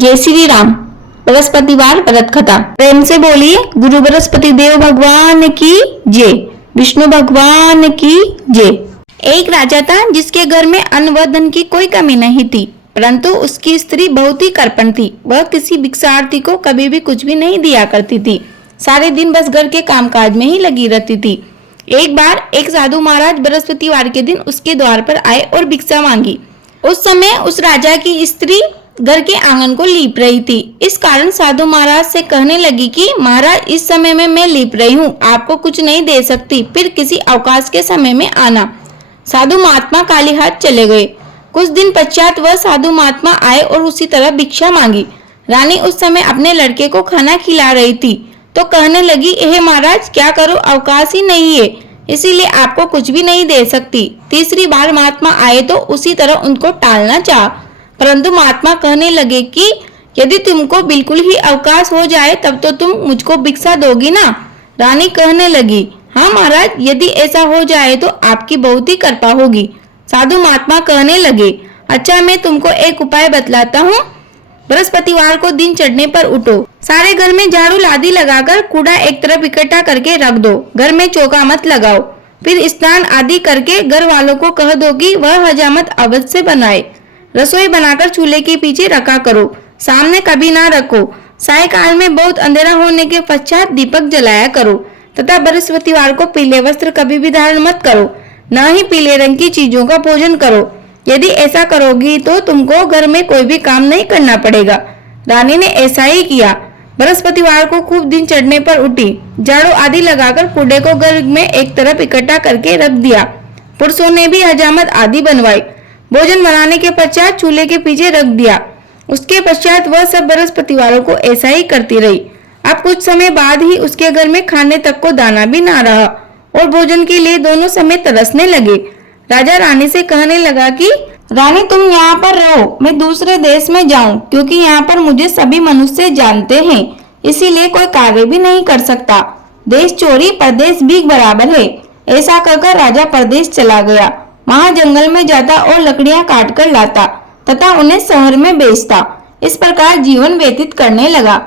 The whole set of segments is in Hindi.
जय श्री राम। बृहस्पतिवार व्रत कथा। प्रेम से बोलिए गुरु बृहस्पति देव भगवान की जय, विष्णु भगवान की जय। एक राजा था जिसके घर में अन्न व धन की कोई कमी नहीं थी, परंतु उसकी स्त्री बहुत ही कृपण थी। वह किसी भिक्षार्थी को कभी भी कुछ भी नहीं दिया करती थी, सारे दिन बस घर के कामकाज में ही लगी रहती थी। एक बार एक साधु महाराज बृहस्पतिवार के दिन उसके द्वार पर आए और भिक्षा मांगी। उस समय उस राजा की स्त्री घर के आंगन को लीप रही थी। इस कारण साधु महाराज से कहने लगी कि महाराज, इस समय में मैं लीप रही हूँ, आपको कुछ नहीं दे सकती, फिर किसी अवकाश के समय में आना। साधु महात्मा काली हाथ चले गए। कुछ दिन पश्चात वह साधु महात्मा आए और उसी तरह भिक्षा मांगी। रानी उस समय अपने लड़के को खाना खिला रही थी तो कहने लगी, हे महाराज, क्या करूं, अवकाश ही नहीं है, इसीलिए आपको कुछ भी नहीं दे सकती। तीसरी बार महात्मा आए तो उसी तरह उनको टालना चाहा, परंतु महात्मा कहने लगे कि यदि तुमको बिल्कुल ही अवकाश हो जाए तब तो तुम मुझको भिक्षा दोगी ना। रानी कहने लगी, हाँ महाराज, यदि ऐसा हो जाए तो आपकी बहुत ही कृपा होगी। साधु महात्मा कहने लगे, अच्छा, मैं तुमको एक उपाय बतलाता हूँ। बृहस्पतिवार को दिन चढ़ने पर उठो, सारे घर में झाड़ू लादी लगाकर कूड़ा एक तरफ इकट्ठा करके रख दो, घर में चौका मत लगाओ, फिर स्नान आदि करके घर वालों को कह दो कि वह हजामत अवश्य से बनाए। रसोई बनाकर चूल्हे के पीछे रखा करो, सामने कभी ना रखो। सायकाल में बहुत अंधेरा होने के पश्चात दीपक जलाया करो तथा बृहस्पतिवार को पीले वस्त्र कभी भी धारण मत करो, न ही पीले रंग की चीजों का भोजन करो। यदि ऐसा करोगी तो तुमको घर में कोई भी काम नहीं करना पड़ेगा। रानी ने ऐसा ही किया। बृहस्पतिवार को खूब दिन चढ़ने पर उठी, झाड़ू आदि लगाकर कूड़े को घर में एक तरफ इकट्ठा करके रख दिया। पुरुषों ने भी हजामत आदि बनवाई। भोजन बनाने के पश्चात चूल्हे के पीछे रख दिया। उसके पश्चात वह सब बृहस्पतिवारों को ऐसा ही करती रही। अब कुछ समय बाद ही उसके घर में खाने तक को दाना भी ना रहा और भोजन के लिए दोनों समय तरसने लगे। राजा रानी से कहने लगा कि रानी, तुम यहाँ पर रहो, मैं दूसरे देश में जाऊं, क्योंकि यहाँ पर मुझे सभी मनुष्य जानते हैं, इसीलिए कोई कार्य भी नहीं कर सकता। देश चोरी परदेश भीख बराबर है। ऐसा कहकर राजा परदेश चला गया। वहां जंगल में जाता और लकड़ियां काट कर लाता तथा उन्हें शहर में बेचता। इस प्रकार जीवन व्यतीत करने लगा।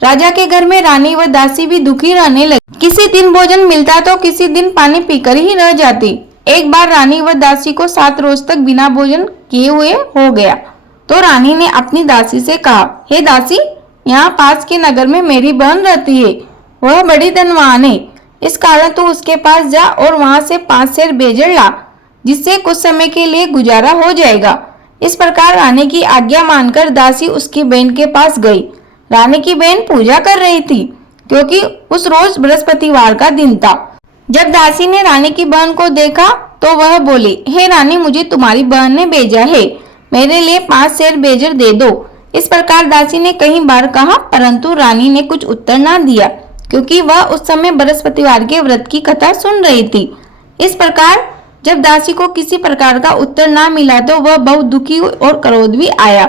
राजा के घर में रानी व दासी भी दुखी रहने लगी। किसी दिन भोजन मिलता तो किसी दिन पानी पीकर ही रह जाती। एक बार रानी व दासी को 7 रोज तक बिना भोजन किए हुए हो गया तो रानी ने अपनी दासी से कहा, हे दासी, यहाँ पास के नगर में मेरी बहन रहती है, वह बड़ी धनवान है, इस कारण तू उसके पास जा और वहां से 5 सेर बेजड़ ला, जिससे कुछ समय के लिए गुजारा हो जाएगा। इस प्रकार रानी की आज्ञा मानकर दासी उसकी बहन के पास गई। रानी की बहन पूजा कर रही थी क्योंकि उस रोज बृहस्पतिवार का दिन था। जब दासी ने रानी की बहन को देखा तो वह बोली, हे रानी, मुझे तुम्हारी बहन ने भेजा है, मेरे लिए 5 सेर बेजड़ दे दो। इस प्रकार दासी ने कई बार कहा, परंतु रानी ने कुछ उत्तर ना दिया क्योंकि वह उस समय बृहस्पतिवार के व्रत की कथा सुन रही थी। इस प्रकार जब दासी को किसी प्रकार का उत्तर ना मिला तो वह बहुत दुखी और क्रोध भी आया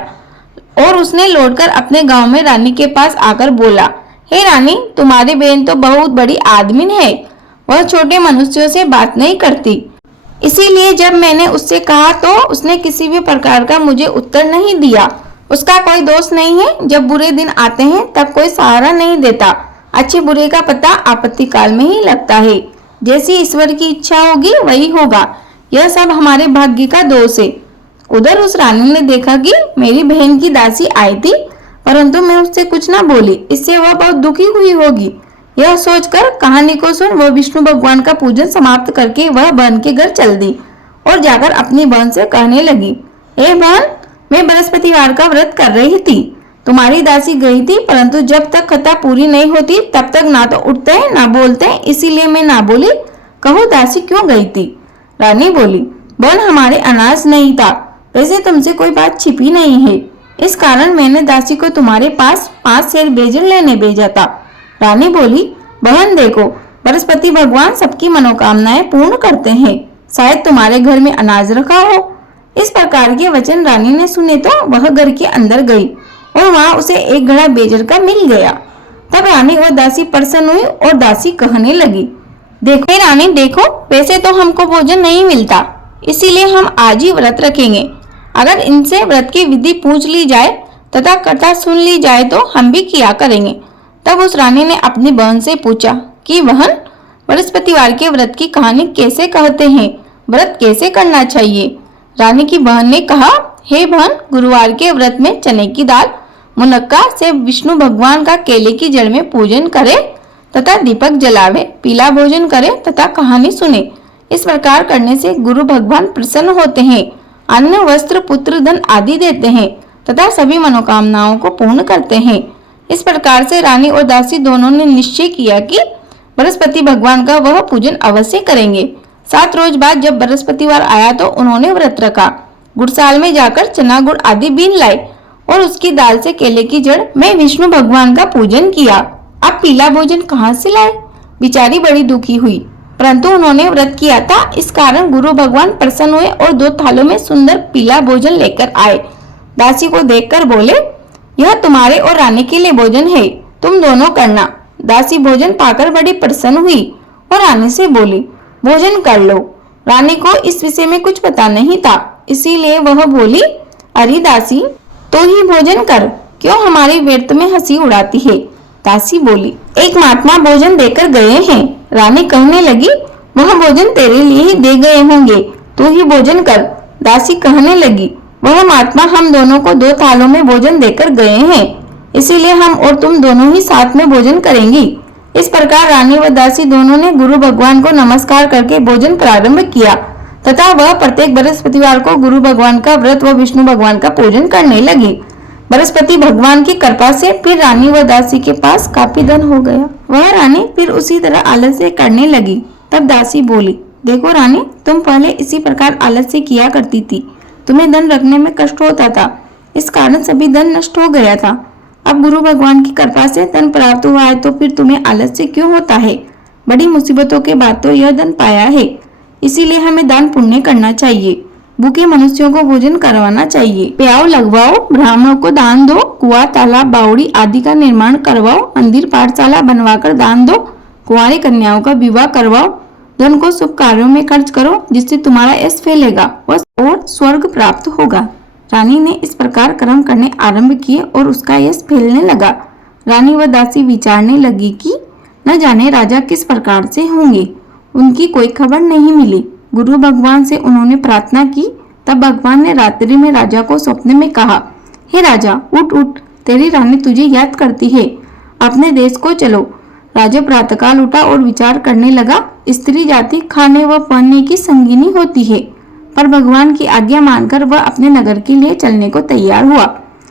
और उसने लौटकर अपने गांव में रानी के पास आकर बोला, हे रानी, तुम्हारी बहन तो बहुत बड़ी आदमी है, वह छोटे मनुष्यों से बात नहीं करती, इसीलिए जब मैंने उससे कहा तो उसने किसी भी प्रकार का मुझे उत्तर नहीं दिया। उसका कोई दोष नहीं है, जब बुरे दिन आते हैं तब कोई सहारा नहीं देता, अच्छे बुरे का पता आपत्ति काल में ही लगता है, जैसी ईश्वर की इच्छा होगी वही होगा, यह सब हमारे भाग्य का दोष है। उधर उस रानी ने देखा कि मेरी बहन की दासी आई थी, परंतु मैं उससे कुछ ना बोली, इससे वह बहुत दुखी हुई होगी। यह सोचकर कहानी को सुन वह विष्णु भगवान का पूजन समाप्त करके वह बहन के घर चल दी और जाकर अपनी बहन से कहने लगी, हे बहन, मैं बृहस्पतिवार का व्रत कर रही थी, तुम्हारी दासी गई थी, परंतु जब तक कथा पूरी नहीं होती तब तक ना तो उठते हैं ना बोलते हैं, इसीलिए मैं ना बोली। कहो दासी क्यों गई थी? रानी बोली, बहन, हमारे अनाज नहीं था, वैसे तुमसे कोई बात छिपी नहीं है, इस कारण मैंने दासी को तुम्हारे पास 5 सेर बेजड़ लेने भेजा था। रानी बोली, बहन देखो, बृहस्पति भगवान सबकी मनोकामनाएं पूर्ण करते हैं, शायद तुम्हारे घर में अनाज रखा हो। इस प्रकार के वचन रानी ने सुने तो वह घर के अंदर गई और वहां उसे एक घड़ा बेजड़ का मिल गया। तब रानी और दासी प्रसन्न हुई और दासी कहने लगी, देखो रानी, देखो, वैसे तो हमको भोजन नहीं मिलता, इसीलिए हम आज ही व्रत रखेंगे। अगर इनसे व्रत की विधि पूछ ली जाए तथा कथा सुन ली जाए तो हम भी किया करेंगे। तब उस रानी ने अपनी बहन से पूछा कि बहन, बृहस्पतिवार के व्रत की कहानी कैसे कहते हैं, व्रत कैसे करना चाहिए। रानी की बहन ने कहा, हे बहन, गुरुवार के व्रत में चने की दाल, मुनक्का से विष्णु भगवान का केले की जड़ में पूजन करे तथा दीपक जलावे, पीला भोजन करे तथा कहानी सुने। इस प्रकार करने से गुरु भगवान प्रसन्न होते हैं, अन्न, वस्त्र, पुत्र, धन आदि देते हैं तथा सभी मनोकामनाओं को पूर्ण करते हैं। इस प्रकार से रानी और दासी दोनों ने निश्चय किया कि बृहस्पति भगवान का वह पूजन अवश्य करेंगे। 7 रोज बाद जब बृहस्पतिवार आया तो उन्होंने व्रत रखा, गुड़साल में जाकर चना गुड़ आदि बीन लाए और उसकी दाल से केले की जड़ में विष्णु भगवान का पूजन किया। अब पीला भोजन कहाँ से लाए? बेचारी बड़ी दुखी हुई, परंतु उन्होंने व्रत किया था, इस कारण गुरु भगवान प्रसन्न हुए और 2 थालों में सुंदर पीला भोजन लेकर आए। दासी को देखकर बोले, यह तुम्हारे और रानी के लिए भोजन है, तुम दोनों करना। दासी भोजन पाकर बड़ी प्रसन्न हुई और रानी से बोली, भोजन कर लो। रानी को इस विषय में कुछ पता नहीं था, इसीलिए वह बोली, अरे दासी, तो ही भोजन कर, क्यों हमारे व्यर्थ में हंसी उड़ाती है। दासी बोली, एक महात्मा भोजन देकर गए हैं। रानी कहने लगी, वह भोजन तेरे लिए ही दे गए होंगे, तू ही भोजन कर। दासी कहने लगी, वह महात्मा हम दोनों को 2 थालों में भोजन देकर गए हैं, इसीलिए हम और तुम दोनों ही साथ में भोजन करेंगी। इस प्रकार रानी व दासी दोनों ने गुरु भगवान को नमस्कार करके भोजन प्रारंभ किया तथा वह प्रत्येक बृहस्पतिवार को गुरु भगवान का व्रत व विष्णु भगवान का पूजन करने लगी। बृहस्पति भगवान की कृपा से फिर रानी व दासी के पास काफी धन हो गया। वह रानी फिर उसी तरह आलस्य करने लगी। तब दासी बोली, देखो रानी, तुम पहले इसी प्रकार आलस्य किया करती थी, तुम्हें धन रखने में कष्ट होता था, इस कारण सभी धन नष्ट हो गया था। अब गुरु भगवान की कृपा से धन प्राप्त हुआ है तो फिर तुम्हें आलस्य क्यों होता है? बड़ी मुसीबतों के बाद तो यह धन पाया है, इसीलिए हमें दान पुण्य करना चाहिए, भूखे मनुष्यों को भोजन करवाना चाहिए, प्याव लगवाओ, ब्राह्मणों को दान दो, कुआं, तालाब, बावड़ी आदि का निर्माण करवाओ, मंदिर, पाठशाला बनवाकर दान दो, कुंवारी कन्याओं का विवाह करवाओ, धन को शुभ कार्यों में खर्च करो, जिससे तुम्हारा यश फैलेगा और स्वर्ग प्राप्त होगा। रानी ने इस प्रकार कर्म करने आरंभ किए और उसका यश फैलने लगा। रानी व दासी विचारने लगी कि न जाने राजा किस प्रकार से होंगे, उनकी कोई खबर नहीं मिली। गुरु भगवान से उन्होंने प्रार्थना की, तब भगवान ने रात्रि में राजा को स्वप्न में कहा, हे राजा, उठ उठ, तेरी रानी तुझे याद करती है, अपने देश को चलो। राजा प्रातःकाल उठा और विचार करने लगा, स्त्री जाति खाने व पहनने की संगिनी होती है, पर भगवान की आज्ञा मानकर वह अपने नगर के लिए चलने को तैयार हुआ।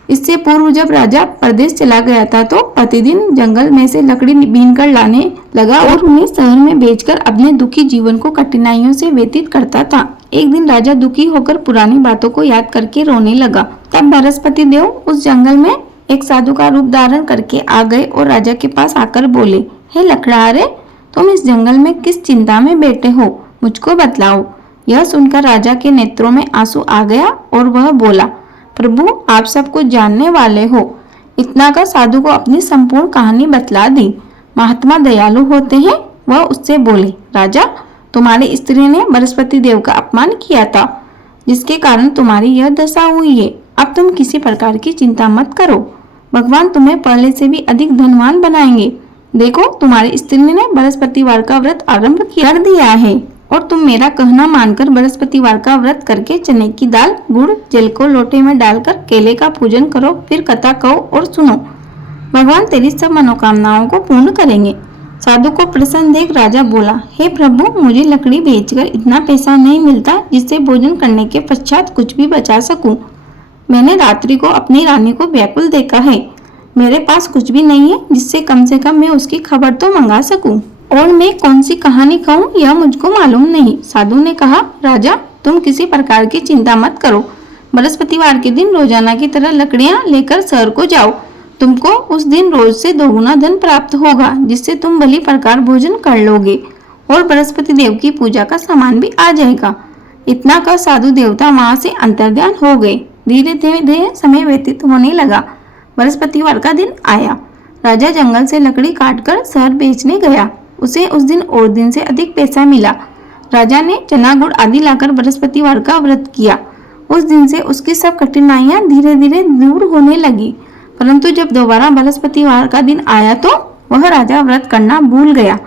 इससे पूर्व जब राजा परदेश चला गया था तो प्रतिदिन जंगल में से लकड़ी बीन कर लाने लगा और उन्हें शहर में बेचकर अपने दुखी जीवन को कठिनाइयों से व्यतीत करता था। एक दिन राजा दुखी होकर पुरानी बातों को याद करके रोने लगा। तब बृहस्पति देव उस जंगल में एक साधु का रूप धारण करके आ गए और राजा के पास आकर बोले, हे लकड़हारे, तुम इस जंगल में किस चिंता में बैठे हो, मुझको बतलाओ। यह सुनकर राजा के नेत्रों में आंसू आ गया और वह बोला, प्रभु, आप सब कुछ जानने वाले हो। इतना कर साधु को अपनी संपूर्ण कहानी बतला दी। महात्मा दयालु होते हैं। वह उससे बोले, राजा, तुम्हारी स्त्री ने बृहस्पति देव का अपमान किया था, जिसके कारण तुम्हारी यह दशा हुई है। अब तुम किसी प्रकार की चिंता मत करो, भगवान तुम्हें पहले से भी अधिक धनवान बनाएंगे। देखो, तुम्हारी स्त्री ने बृहस्पतिवार का व्रत आरंभ कर दिया है और तुम मेरा कहना मानकर बृहस्पतिवार का व्रत करके चने की दाल, गुड़, जल को लोटे में डालकर केले का पूजन करो, फिर कथा कहो और सुनो, भगवान तेरी सब मनोकामनाओं को पूर्ण करेंगे। साधु को प्रसन्न देख राजा बोला, हे प्रभु, मुझे लकड़ी बेचकर इतना पैसा नहीं मिलता जिससे भोजन करने के पश्चात कुछ भी बचा सकूं। मैंने रात्रि को अपनी रानी को व्याकुल देखा है, मेरे पास कुछ भी नहीं है जिससे कम से कम मैं उसकी खबर तो मंगा सकूं, और मैं कौन सी कहानी कहूँ यह मुझको मालूम नहीं। साधु ने कहा, राजा, तुम किसी प्रकार की चिंता मत करो, बृहस्पतिवार के दिन रोजाना की तरह लकड़ियां लेकर शहर को जाओ, तुमको उस दिन रोज से 2 गुना धन प्राप्त होगा, जिससे तुम भली प्रकार भोजन कर लोगे और बृहस्पति देव की पूजा का सामान भी आ जाएगा। इतना कर साधु देवता वहां से अंतर्ध्यान हो गए। धीरे धीरे समय व्यतीत होने लगा। बृहस्पतिवार का दिन आया। राजा जंगल से लकड़ी काटकर शहर बेचने गया। उसे उस दिन और दिन से अधिक पैसा मिला। राजा ने चना गुड़ आदि लाकर बृहस्पतिवार का व्रत किया उस दिन से उसकी सब कठिनाइयां धीरे धीरे दूर होने लगी। परंतु जब दोबारा बृहस्पतिवार का दिन आया तो वह राजा व्रत करना भूल गया।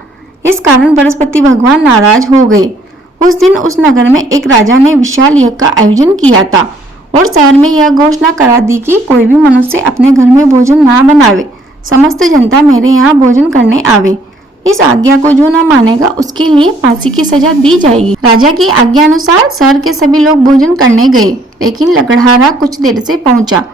इस कारण बृहस्पति भगवान नाराज हो गए। उस दिन उस नगर में एक राजा ने विशाल यज्ञ का आयोजन किया था और शहर में यह घोषणा करा दी कि कोई भी मनुष्य अपने घर में भोजन ना बनावे, समस्त जनता मेरे यहाँ भोजन करने आवे। इस आज्ञा को जो न मानेगा उसके लिए फांसी की सजा दी जाएगी। राजा की आज्ञा अनुसार शहर के सभी लोग भोजन करने गए, लेकिन लकड़हारा कुछ देर से पहुंचा,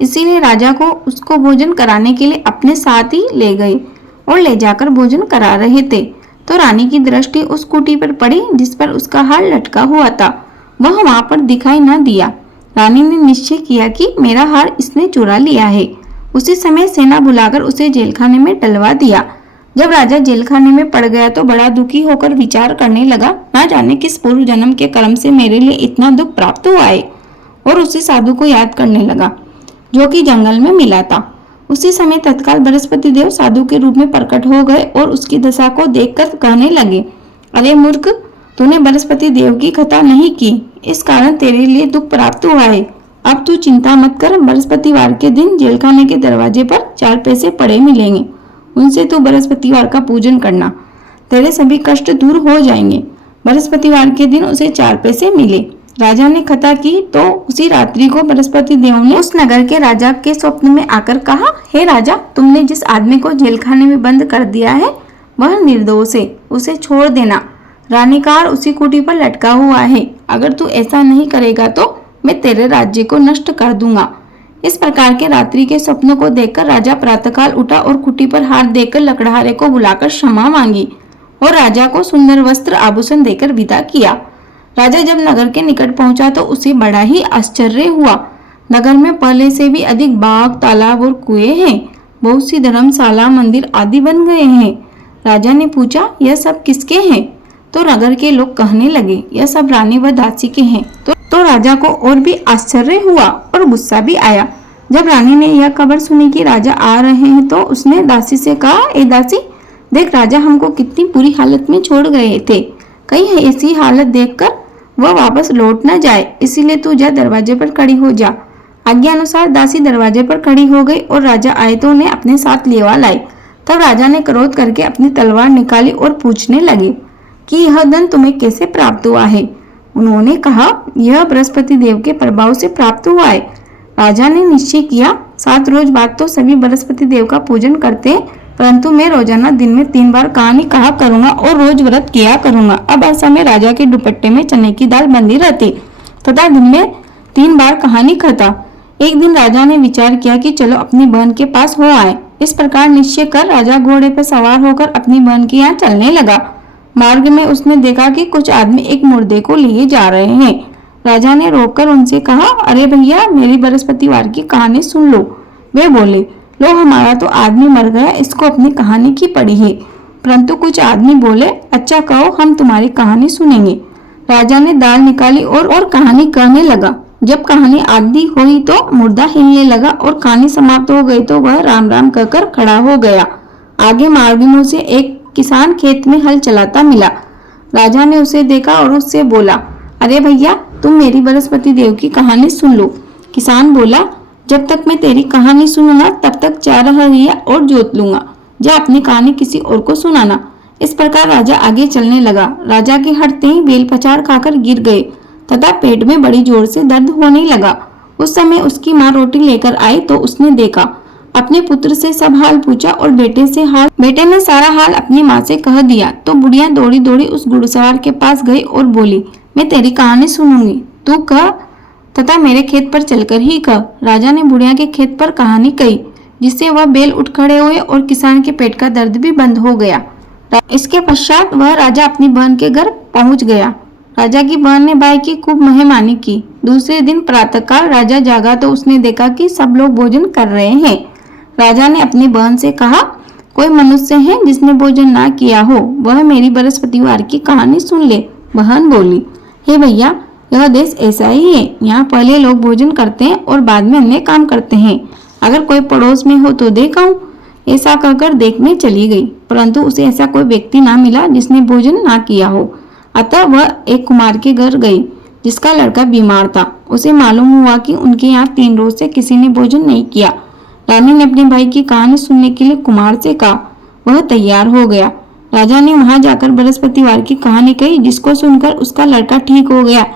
इसीलिए राजा को उसको भोजन कराने के लिए अपने साथ ही ले गए और ले जाकर भोजन करा रहे थे तो रानी की दृष्टि उस कुटी पर पड़ी जिस पर उसका हार लटका हुआ था। वह वहां पर दिखाई न दिया। रानी ने निश्चय किया कि मेरा हार इसने चुरा लिया है। उसी समय सेना बुलाकर उसे जेलखाने में डलवा दिया। जब राजा जेलखाने में पड़ गया तो बड़ा दुखी होकर विचार करने लगा, ना जाने किस पूर्व जन्म के कर्म से मेरे लिए इतना दुख प्राप्त हुआ है। और उसी साधु को याद करने लगा जो कि जंगल में मिला था। उसी समय तत्काल बृहस्पति देव साधु के रूप में प्रकट हो गए और उसकी दशा को देखकर कहने लगे, अरे मूर्ख, तूने बृहस्पति देव की कथा नहीं की, इस कारण तेरे लिए दुख प्राप्त हुआ है। अब तू चिंता मत कर, बृहस्पतिवार के दिन जेलखाने के दरवाजे पर 4 पैसे पड़े मिलेंगे, उनसे तू बृहस्पतिवार का पूजन करना, तेरे सभी कष्ट दूर हो जाएंगे। बृहस्पतिवार के दिन उसे 4 पैसे मिले। राजा ने कथा की तो उसी रात्रि को बृहस्पति देव ने उस नगर के राजा के स्वप्न में आकर कहा, हे राजा, तुमने जिस आदमी को जेलखाने में बंद कर दिया है वह निर्दोष है, उसे छोड़ देना। रानी का हार उसी कुटी पर लटका हुआ है। अगर तू ऐसा नहीं करेगा तो मैं तेरे राज्य को नष्ट कर दूंगा। इस प्रकार के रात्रि के स्वप्नों को देखकर राजा प्रातःकाल उठा और कुटी पर हार देकर लकड़हारे को बुलाकर क्षमा मांगी और राजा को सुंदर वस्त्र आभूषण देकर विदा किया। राजा जब नगर के निकट पहुंचा तो उसे बड़ा ही आश्चर्य हुआ। नगर में पहले से भी अधिक बाग, तालाब और कुएं हैं। बहुत सी धर्मशाला, मंदिर आदि बन गए हैं। राजा ने पूछा, यह सब किसके हैं? तो नगर के लोग कहने लगे, यह सब रानी व दासी के हैं। तो राजा को और भी आश्चर्य हुआ और गुस्सा भी आया। जब रानी ने यह खबर सुनी कि राजा आ रहे हैं तो उसने दासी से कहा, ए दासी, देख राजा हमको कितनी बुरी हालत में छोड़ गए थे, कहीं ऐसी हालत देखकर वह वापस लौट न जाए, इसीलिए तू जा दरवाजे पर खड़ी हो जा। आज्ञा अनुसार दासी दरवाजे पर खड़ी हो गई और राजा आए तो उन्हें अपने साथ लेवा लाई। तब राजा ने क्रोध करके अपनी तलवार निकाली और पूछने लगे कि यह धन तुम्हें कैसे प्राप्त हुआ है? उन्होंने कहा, यह बृहस्पति देव के प्रभाव से प्राप्त हुआ है। राजा ने निश्चय किया, 7 रोज बाद तो सभी बृहस्पति देव का पूजन करते हैं, परंतु मैं रोजाना दिन में 3 बार कहानी कहा करूंगा और रोज व्रत किया करूंगा। अब हर समय राजा के दुपट्टे में चने की दाल बंधी रहती तथा दिन में 3 बार कहानी खाता। एक दिन राजा ने विचार किया कि चलो अपनी बहन के पास हो आए। इस प्रकार निश्चय कर राजा घोड़े पर सवार होकर अपनी बहन के यहाँ चलने लगा। मार्ग में उसने देखा कि कुछ आदमी एक मुर्दे को लिए जा रहे हैं। राजा ने रोककर उनसे कहा, अरे भैया, मेरी बृहस्पतिवार की कहानी सुन लो। वे बोले, लो, हमारा तो आदमी मर गया, इसको अपनी कहानी की पड़ी है। परंतु कुछ आदमी बोले, अच्छा कहो, हम तुम्हारी कहानी सुनेंगे। राजा ने दाल निकाली और कहानी कहने लगा। जब कहानी आधी हुई तो मुर्दा हिलने लगा और कहानी समाप्त हो गई तो वह राम राम कहकर खड़ा हो गया। आगे मार्ग में उसे एक किसान खेत में हल चलाता मिला। राजा ने उसे देखा और उससे बोला, अरे भैया, तुम मेरी बृहस्पति देव की कहानी सुन लो। किसान बोला, जब तक मैं तेरी कहानी सुनूंगा तब तक 4 हरिया और जोत लूंगा। जा अपनी कहानी किसी और को सुनाना। इस प्रकार राजा आगे चलने लगा। राजा के हटते ही बेल पछाड़ खाकर गिर गए तथा पेट में बड़ी जोर से दर्द होने लगा। उस समय उसकी माँ रोटी लेकर आई तो उसने देखा, अपने पुत्र से सब हाल पूछा और बेटे ने सारा हाल अपनी माँ से कह दिया। तो बुढ़िया दौड़ी दौड़ी उस घुड़सवार के पास गई और बोली, मैं तेरी कहानी सुनूंगी, तू कह तथा मेरे खेत पर चलकर ही कह। राजा ने बुढ़िया के खेत पर कहानी कही, जिससे वह बैल उठ खड़े हुए और किसान के पेट का दर्द भी बंद हो गया। इसके पश्चात वह राजा अपनी बहन के घर पहुंच गया। राजा की बहन ने भाई की खूब मेहमानी की। दूसरे दिन प्रातःकाल राजा जागा तो उसने देखा कि सब लोग भोजन कर रहे हैं। राजा ने अपनी बहन से कहा, कोई मनुष्य है जिसने भोजन ना किया हो, वह मेरी बृहस्पतिवार की कहानी सुन ले। बहन बोली, हे भैया, यह देश ऐसा ही है, यहाँ पहले लोग भोजन करते हैं और बाद में अन्य काम करते हैं। अगर कोई पड़ोस में हो तो देखाऊं। ऐसा कहकर देखने चली गई, परंतु उसे ऐसा कोई व्यक्ति ना मिला जिसने भोजन ना किया हो। अतः वह एक कुमार के घर गई, जिसका लड़का बीमार था। उसे मालूम हुआ कि उनके यहाँ 3 रोज से किसी ने भोजन नहीं किया। रानी ने अपने भाई की कहानी सुनने के लिए कुमार से कहा। वह तैयार हो गया। राजा ने वहां जाकर बृहस्पतिवार की कहानी कही, जिसको सुनकर उसका लड़का ठीक हो गया।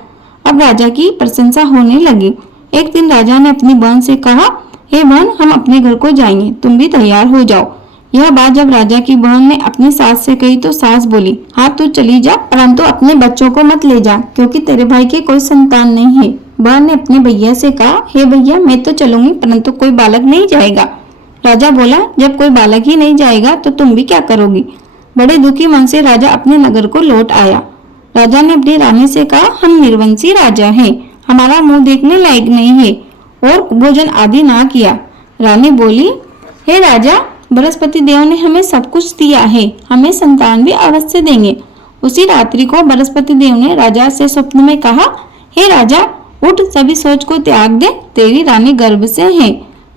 अब राजा की प्रशंसा होने लगी। एक दिन राजा ने अपनी बहन से कहा, हे बहन, हम अपने घर को जाएंगे, तुम भी तैयार हो जाओ। यह बात जब राजा की बहन ने अपनी सास से कही तो सास बोली, हाँ तू चली जा, परंतु अपने बच्चों को मत ले जा, क्योंकि तेरे भाई के कोई संतान नहीं है। बहन ने अपने भैया से कहा, हे भैया, मैं तो चलूंगी, परंतु कोई बालक नहीं जाएगा। राजा बोला, जब कोई बालक ही नहीं जाएगा तो तुम भी क्या करोगी। बड़े दुखी मन से राजा अपने नगर को लौट आया। राजा ने अपनी रानी से कहा, हम निर्वंशी राजा हैं, हमारा मुंह देखने लायक नहीं है, और भोजन आदि ना किया। रानी बोली, हे राजा, बृहस्पति देव ने हमें सब कुछ दिया है, हमें संतान भी अवश्य देंगे। उसी रात्रि को बृहस्पति देव ने राजा से स्वप्न में कहा, हे राजा, उठ, सभी सोच को त्याग दे, तेरी रानी गर्भ से है।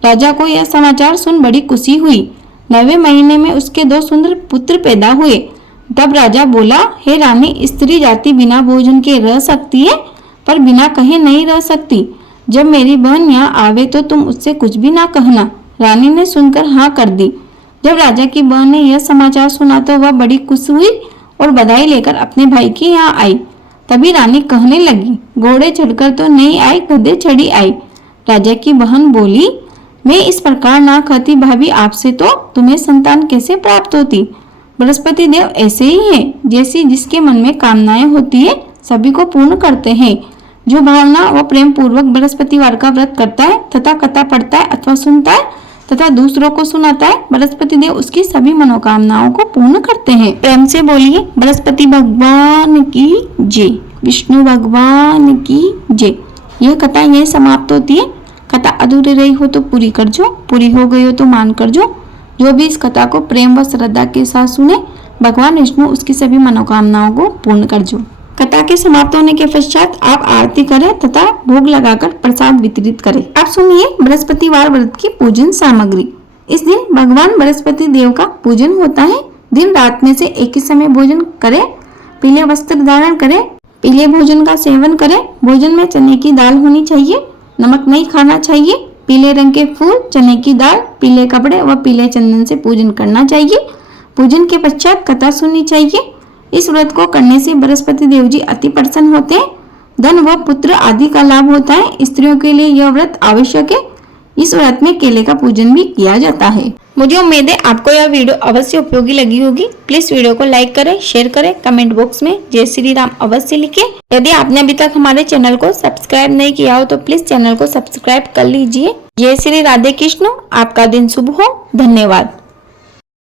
राजा को यह समाचार सुन बड़ी खुशी हुई। 9वें महीने में उसके 2 सुंदर पुत्र पैदा हुए। तब राजा बोला, हे रानी, स्त्री जाति बिना भोजन के रह सकती है, पर बिना कहे नहीं रह सकती। जब मेरी बहन यहाँ आवे तो तुम उससे कुछ भी ना कहना। रानी ने सुनकर हाँ कर दी। जब राजा की बहन ने यह समाचार सुना तो वह बड़ी खुश हुई और बधाई लेकर अपने भाई के यहाँ आई। तभी रानी कहने लगी, घोड़े चढ़कर तो नहीं आई, गधे चढ़ी आई। राजा की बहन बोली, मैं इस प्रकार ना कहती भाभी आपसे तो तुम्हें संतान कैसे प्राप्त होती। बृहस्पति देव ऐसे ही हैं, जैसी जिसके मन में कामनाएं होती है सभी को पूर्ण करते हैं। जो भावना व प्रेम पूर्वक बृहस्पतिवार का व्रत करता है तथा कथा पढ़ता है अथवा सुनता है तथा दूसरों को सुनाता है, बृहस्पति देव उसकी सभी मनोकामनाओं को पूर्ण करते हैं। प्रेम से बोलिए, बृहस्पति भगवान की जय, विष्णु भगवान की जय। यह कथा यही समाप्त होती है। कथा अधूरी रही हो तो पूरी कर जो, पूरी हो गई हो तो मान कर जो भी इस कथा को प्रेम व श्रद्धा के साथ सुने, भगवान विष्णु उसकी सभी मनोकामनाओं को पूर्ण कर जो। कथा के समाप्त होने के पश्चात आप आरती करें तथा भोग लगाकर प्रसाद वितरित करें। आप सुनिए बृहस्पतिवार व्रत की पूजन सामग्री। इस दिन भगवान बृहस्पति देव का पूजन होता है। दिन रात में से एक ही समय भोजन करें, पीले वस्त्र धारण करें, पीले भोजन का सेवन करें। भोजन में चने की दाल होनी चाहिए, नमक नहीं खाना चाहिए। पीले रंग के फूल, चने की दाल, पीले कपड़े व पीले चंदन से पूजन करना चाहिए। पूजन के पश्चात कथा सुननी चाहिए। इस व्रत को करने से बृहस्पति देव जी अति प्रसन्न होते हैं। धन व पुत्र आदि का लाभ होता है। स्त्रियों के लिए यह व्रत आवश्यक है। इस व्रत में केले का पूजन भी किया जाता है। मुझे उम्मीद है आपको यह वीडियो अवश्य उपयोगी लगी होगी। प्लीज वीडियो को लाइक करें, शेयर करें, कमेंट बॉक्स में जय श्री राम अवश्य लिखें। यदि आपने अभी तक हमारे चैनल को सब्सक्राइब नहीं किया हो तो प्लीज चैनल को सब्सक्राइब कर लीजिए। जय श्री राधे कृष्ण। आपका दिन शुभ हो। धन्यवाद।